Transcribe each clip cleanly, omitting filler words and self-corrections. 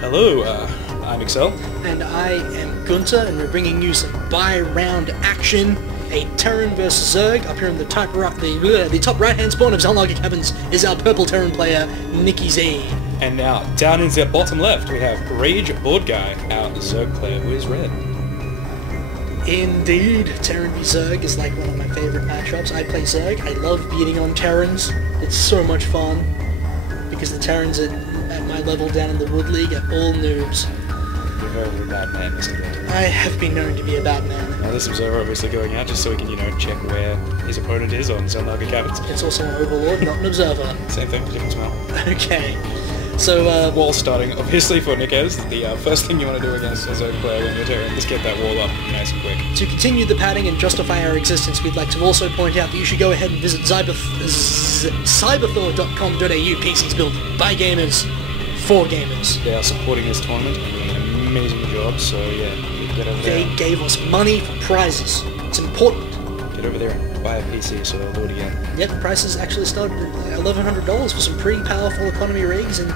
Hello, I'm NikkeZ. And I am Gunter, and we're bringing you some buy-round action. A Terran versus Zerg. Up here in the top right-hand spawn of Zelnaga Cabins is our purple Terran player, NikkeZ. And now, down in the bottom left, we have Rageboredguy, our Zerg player, who is red. Indeed, Terran v Zerg is like one of my favourite matchups. I play Zerg. I love beating on Terrans. It's so much fun, because the Terrans at my level down in the Wood League are all noobs. You're a very bad man, Mr. Red. I have been known to be a bad man. Now this observer obviously going out just so he can, check where his opponent is on Zelnaga Cabins. It's also an overlord, not an observer. Same thing, different smell. Okay. So, wall starting, obviously for NikkeZ, the first thing you want to do against a Zerg player when you're Terran is get that wall up nice and quick. To continue the padding and justify our existence, we'd like to also point out that you should go ahead and visit cyberthor.com.au, PCs built by gamers, for gamers. They are supporting this tournament and doing an amazing job, so yeah, get over there. They gave us money for prizes. It's important. Get over there and buy a PC so they'll load again. Yep, the prices actually started at $1,100 for some pretty powerful economy rigs, and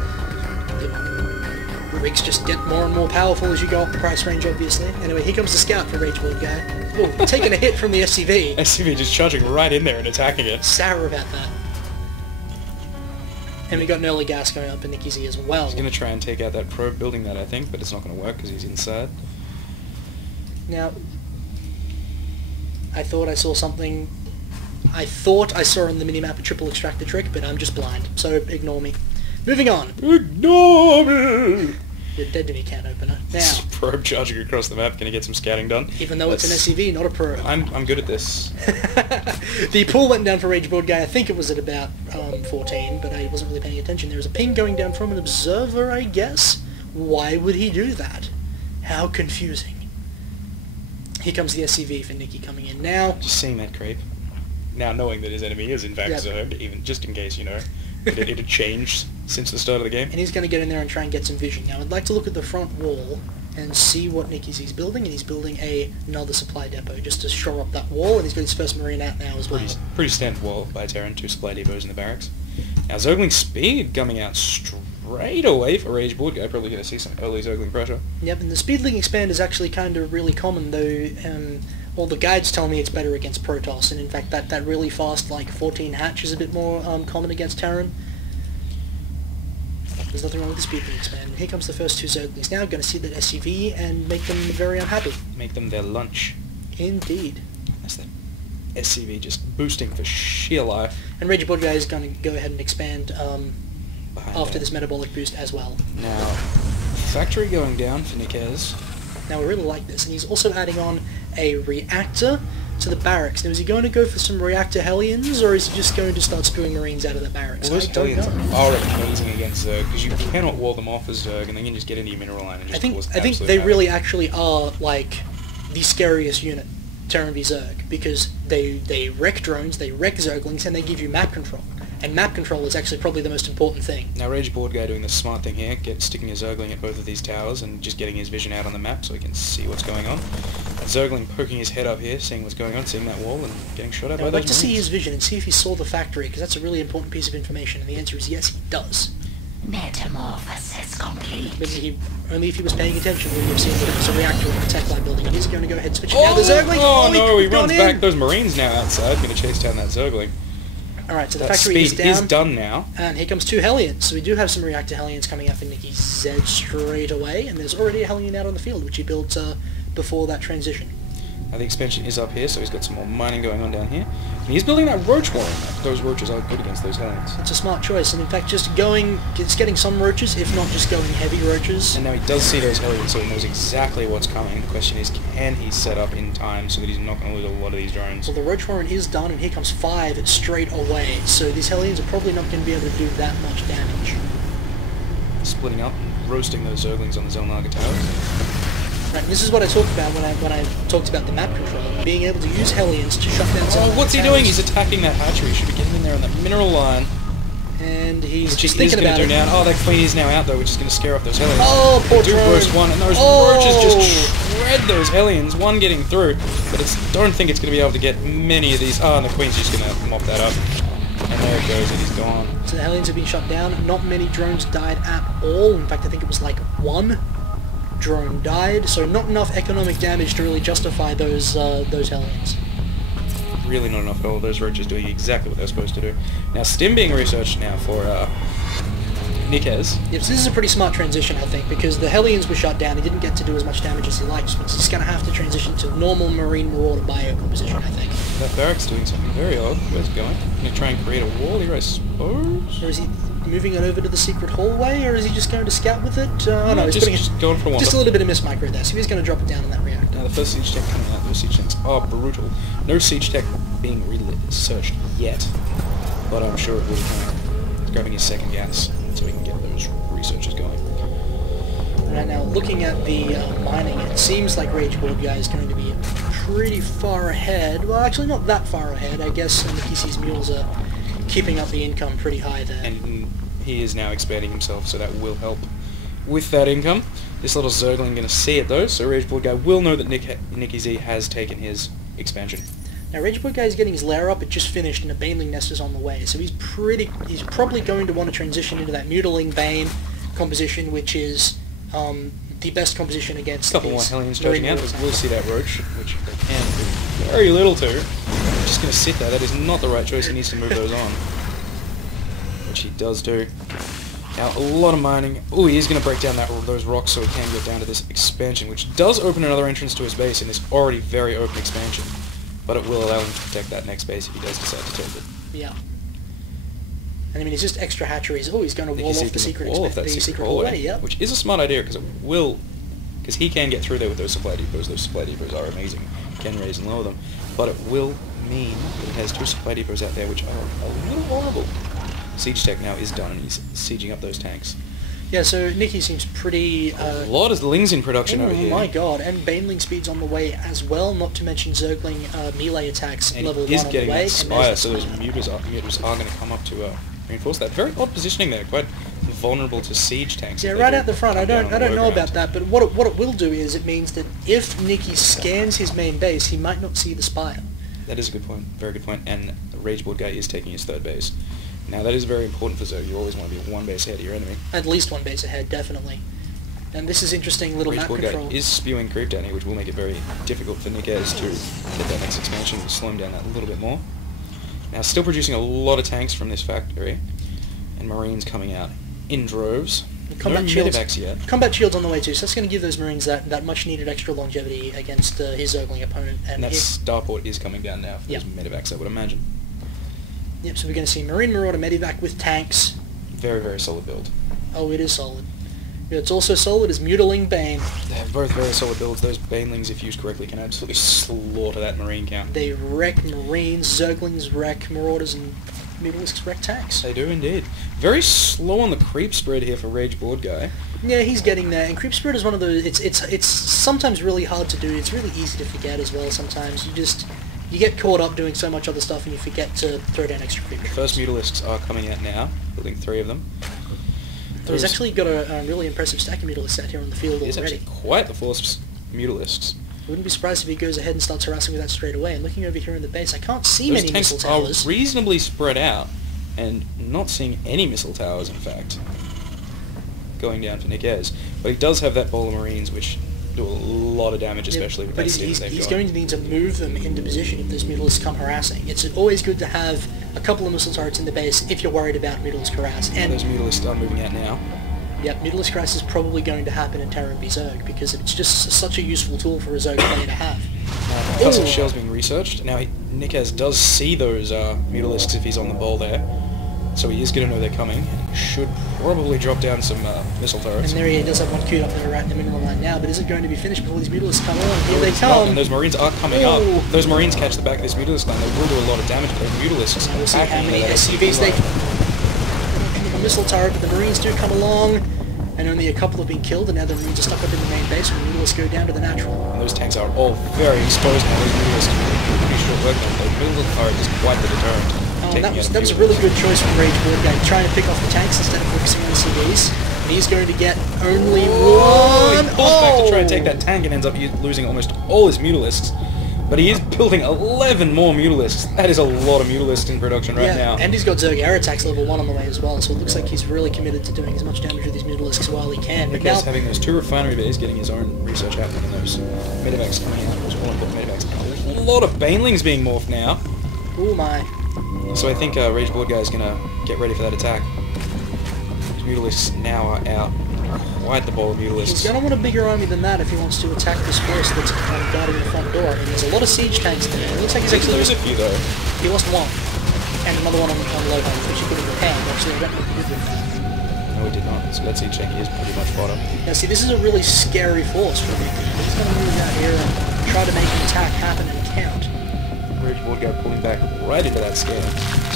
the rigs just get more and more powerful as you go up the price range, obviously. Anyway, here comes the scout for Rageboredguy. Oh, taking a hit from the SCV. SCV just charging right in there and attacking it. Sour about that. And we got an early gas going up in NikkeZ as well. He's going to try and take out that probe building that, I think, but it's not going to work because he's inside. Now, I thought I saw something. I thought I saw on the minimap a triple extractor trick, but I'm just blind, so ignore me. Moving on. Ignore me! You're dead to me, can opener. Now, probe charging across the map, going to get some scouting done. even though it's an SCV, not a probe. I'm good at this. The pool went down for Rageboredguy. I think it was at about 14, but I wasn't really paying attention. There was a ping going down from an observer, I guess. Why would he do that? How confusing. Here comes the SCV for Nikki coming in now. Just seeing that creep. Now knowing that his enemy is in fact Zerg, even just in case, it had changed since the start of the game. And he's going to get in there and try and get some vision. Now I'd like to look at the front wall and see what NikkeZ's building, and he's building another supply depot just to shore up that wall, and he's got his first marine out now as well. Pretty standard wall by Terran, 2 supply depots in the barracks. Now Zergling speed coming out straight away for Rageboredguy, probably going to see some early Zergling pressure. Yep, and the speedling expand is actually kind of really common, though all the guides tell me it's better against Protoss, and in fact that really fast, like 14 hatch is a bit more common against Terran. There's nothing wrong with the speedling expand. And here comes the first 2 Zerglings now, going to see that SCV and make them very unhappy. Make them their lunch. Indeed. That's that SCV just boosting for sheer life. And Rageboredguy is going to go ahead and expand after that. this metabolic boost as well. Now, factory going down for NikkeZ. Now we really like this, and he's also adding on a reactor to the barracks. Now is he going to go for some reactor Hellions, or is he just going to start spewing Marines out of the barracks? Well, those Hellions are amazing against Zerg, because you cannot wall them off as Zerg, and they can just get into your mineral line and just cause I think absolute they havoc. really actually are, like, the scariest unit, Terran v Zerg, because they wreck drones, they wreck Zerglings, and they give you map control. And map control is actually probably the most important thing. Now Rageboredguy doing the smart thing here, sticking a Zergling at both of these towers and just getting his vision out on the map so he can see what's going on. And Zergling poking his head up here, seeing what's going on, seeing that wall and getting shot at by those I'd like to see Marines. his vision and see if he saw the factory, because that's a really important piece of information, and the answer is yes, he does. Metamorphosis complete. But only if he was paying attention would he have seen that it was a reactor in the tech line building. And he's going to go ahead and switch it down. The Zergling! Oh no, he runs back. In. Those Marines now outside, going to chase down that Zergling. Alright, so the That factory speed is down. is done now. And here comes 2 Hellions. So we do have some reactor Hellions coming up in NikkeZ straight away. And there's already a Hellion out on the field, which he built before that transition. Now the expansion is up here, so he's got some more mining going on down here. And he's building that roach wall. Those roaches are good against those Hellions. It's a smart choice, and in fact it's getting some roaches, if not just going heavy roaches. And now he does see those Hellions, so he knows exactly what's coming. The question is, can he set up in time so that he's not going to lose a lot of these drones? Well, the roach warren is done, and here comes 5 straight away. So these Hellions are probably not going to be able to do that much damage. Splitting up and roasting those Zerglings on the Zelnaga towers. Right, this is what I talked about when I talked about the map control. Being able to use Hellions to shut down Oh, what's he doing? He's attacking that hatchery. He should be getting in there on that mineral line. And he's Which just he's thinking going to about do it. now. Oh, that queen is now out, though, which is going to scare off those Hellions. Oh, poor They do drone. roast one, and those roaches just shred those Hellions. One getting through, but don't think it's going to be able to get many of these. Oh, and the queen's just going to mop that up. And there it goes, and he's gone. So the Hellions have been shot down. Not many drones died at all. In fact, I think it was like one drone died. So not enough economic damage to really justify those Hellions. Really not enough at all. Those roaches doing exactly what they're supposed to do. Now, Stim being researched now for NikkeZ. Yep, so this is a pretty smart transition, I think, because the Hellions were shut down. He didn't get to do as much damage as he liked, so he's going to have to transition to normal Marine Marauder bio composition, I think. That barrack's doing something very odd. Where's it going? Going to try and create a wall here, I suppose? Or is he moving it over to the secret hallway, or is he just going to scout with it? Oh no, he's just going for one. Just a little bit of mismicro there, so he's going to drop it down in that reactor. Now the first siege tech coming out, those siege techs are brutal. No siege tech being researched yet, but I'm sure it will be coming. He's grabbing his second gas, so we can get those researchers going. Right now, looking at the mining, it seems like Rageboredguy is going to be pretty far ahead. Well, actually not that far ahead. I guess NikkeZ's mules are keeping up the income pretty high there. And he is now expanding himself, so that will help with that income. This little Zergling going to see it though, so Rageboredguy will know that NikkeZ has taken his expansion. Now Rageboredguy is getting his lair up. It just finished, and a Baneling nest is on the way. So he's probably going to want to transition into that Mutiling Bane composition, which is the best composition against A couple more these Hellions charging out, Marine but we'll see that Roach, which they can do very little to. Just going to sit there. That is not the right choice. He needs to move those on, which he does do. Now, a lot of mining. Oh, he is going to break down those rocks so he can get down to this expansion, which does open another entrance to his base in this already very open expansion. But it will allow him to protect that next base if he does decide to take it. Yeah. And I mean, it's just extra hatcheries. Oh, he's going to wall off the secret hallway, yeah. Which is a smart idea, because it will... Because he can get through there with those supply depots. Those supply depots are amazing. He can raise and lower them. But it will mean that he has two supply depots out there, which are a little vulnerable. Siege tech now is done, and he's sieging up those tanks. Yeah, so Nikke seems pretty... a lot of Lings in production over here. Oh my god, and Baneling speed's on the way as well, not to mention Zergling melee attacks and level 1 he is on getting the way. that Spire, so those mutas are going to come up to reinforce that. Very odd positioning there, quite vulnerable to siege tanks. Yeah, right out the front. I don't know about that, but what it will do is it means that if Nikke scans his main base, he might not see the Spire. That is a good point, very good point, and Rageboredguy is taking his third base. Now that is very important for Zerg. You always want to be one base ahead of your enemy. At least one base ahead, definitely. And this is interesting little map control. Rageboredguy is spewing creep down here, which will make it very difficult for NikkeZ to get that next expansion and slow him down that a little bit more. Now still producing a lot of tanks from this factory, and Marines coming out in droves. Combat no shields, medevacs yet. Combat shields on the way too, so that's going to give those Marines that much needed extra longevity against his Zergling opponent. And that starport is coming down now for those medevacs, I would imagine. Yep, so we're going to see Marine Marauder Medivac with tanks. Very, very solid build. Oh, it is solid. It's also solid as Mutiling Bane. They're both very solid builds. Those Banelings, if used correctly, can absolutely slaughter that Marine count. They wreck Marines, Zerglings wreck Marauders, and Mutalisks wreck tanks. They do indeed. Very slow on the creep spread here for Rageboredguy. Yeah, he's getting there, and creep spread is one of those. It's sometimes really hard to do. It's really easy to forget as well. Sometimes you get caught up doing so much other stuff and you forget to throw down extra creep. The first Mutalisks are coming out now, building 3 of them. He's actually got a really impressive stack of Mutalisks out here on the field already. He's actually quite the force Mutalisks. Wouldn't be surprised if he goes ahead and starts harassing with that straight away. And looking over here in the base, I can't see many missile towers. Those tanks are reasonably spread out, and not seeing any missile towers, in fact, going down to NikkeZ. But he does have that ball of Marines, which do a lot of damage, especially with that sting they've got. He's going to need to move them into position if those Mutalisks come harassing. It's always good to have a couple of missile turrets in the base if you're worried about Mutalisk harass. And those Mutalisks are moving out now. Yep, Mutalisk harass is probably going to happen in Terran v Zerg because it's just such a useful tool for a Zerg player to have. Concussive shells being researched. Now NikkeZ does see those Mutalisks if he's on the ball there, so he is going to know they're coming. He should probably drop down some missile turrets. And there he does have one queued up there right in the mineral line now, but is it going to be finished before these Mutalisks come on? Here they come! And those Marines are coming up. Those Marines catch the back of this Mutalisk line. They will do a lot of damage, but those Mutalisks we'll see how many SCVs they can... A missile turret, but the Marines do come along, and only a couple have been killed, and now the Marines are stuck up in the main base, and the Mutalisks go down to the natural. And those tanks are all very exposed now. Those Mutalisks are pretty short work on. The Mutalisk turret is quite the deterrent. That was a really good choice from Rageboredguy, trying to pick off the tanks instead of focusing on the CVs. And he's going to get only one. He pulls back to try and take that tank and ends up losing almost all his Mutalisks. But he is building 11 more Mutalisks. That is a lot of Mutalisks in production right now. And he's got Zerg Air Attacks level 1 on the way as well, so it looks like he's really committed to doing as much damage with these Mutalisks while he can. But now, NikkeZ having those 2 refinery bays, getting his own research happening, and those medevacs coming out, those all-important medevacs. And a lot of Banelings being morphed now. oh my. So I think Rageboredguy is going to get ready for that attack. His Mutalisks now are out. Quite the ball of He's Mutalisks. going to want a bigger army than that if he wants to attack this force that's guarding the front door. I mean, there's a lot of siege tanks there. It looks like he's actually There's a few though. He lost one. And another one on low hand, which he could have repaired. Actually, I don't know if he did. No, he did not. So that siege tank is pretty much bottom. Now, see, this is a really scary force for me. He's going to move out here and try to make an attack happen and count. Rageboredguy pulling back right into that scale.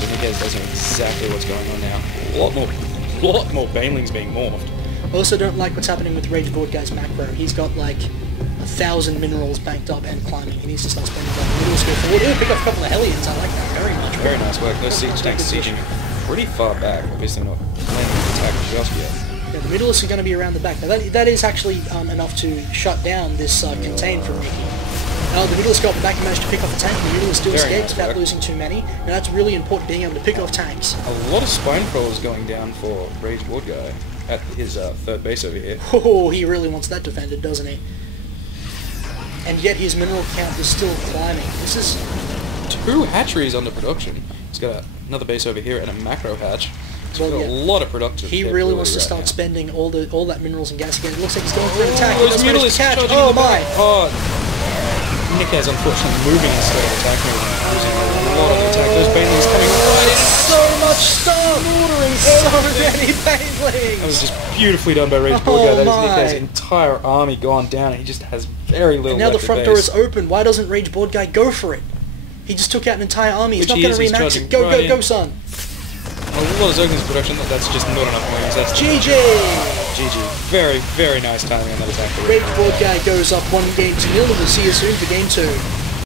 So NikkeZ does know exactly what's going on now. A lot more Banelings being morphed. I also don't like what's happening with Rageboredguy's macro. He's got like 1,000 minerals banked up and climbing. He needs to start spending that. Minerals go forward. Ooh, pick up a couple of Hellions. I like that very much. Very nice work. Those siege tanks sieging pretty far back. Obviously not landing the attack just yet. Yeah, the Mutalisks are going to be around the back. Now that is actually enough to shut down this contain from Nikki. The Mutalisk got back and managed to pick off a tank. The Mutalisk still Very escapes nice without work. losing too many. Now that's really important, being able to pick off tanks. A lot of spine crawlers going down for Rageboredguy at his third base over here. Oh, he really wants that defended, doesn't he? And yet his mineral count is still climbing. This is... 2 hatcheries under production. He's got another base over here and a macro hatch. So Well, he's got yeah. a lot of production. He really wants to start spending all that minerals and gas again. It looks like he's going for an attack. He Those doesn't manage to Mutalisks catch. charging Oh in the my! back. Oh, NikkeZ unfortunately moving instead of attacking, losing a lot of attack. Those Banelings coming right in. So much stuff! Slaughtering So something. many Banelings! That was just beautifully done by Rageboredguy. That is my. NikkeZ's entire army gone down, and he just has very little And now the left front at door base. is open. Why doesn't Rageboredguy go for it? He just took out an entire army. He's Which not he going to is, he's remax charging it. Go, right go, go, in. son! A lot of Zerglings production, that's just not enough wings. That's GG! GG. Very, very nice timing on that attack. Rageboredguy goes up 1 game to 0, and we'll see you soon for game 2.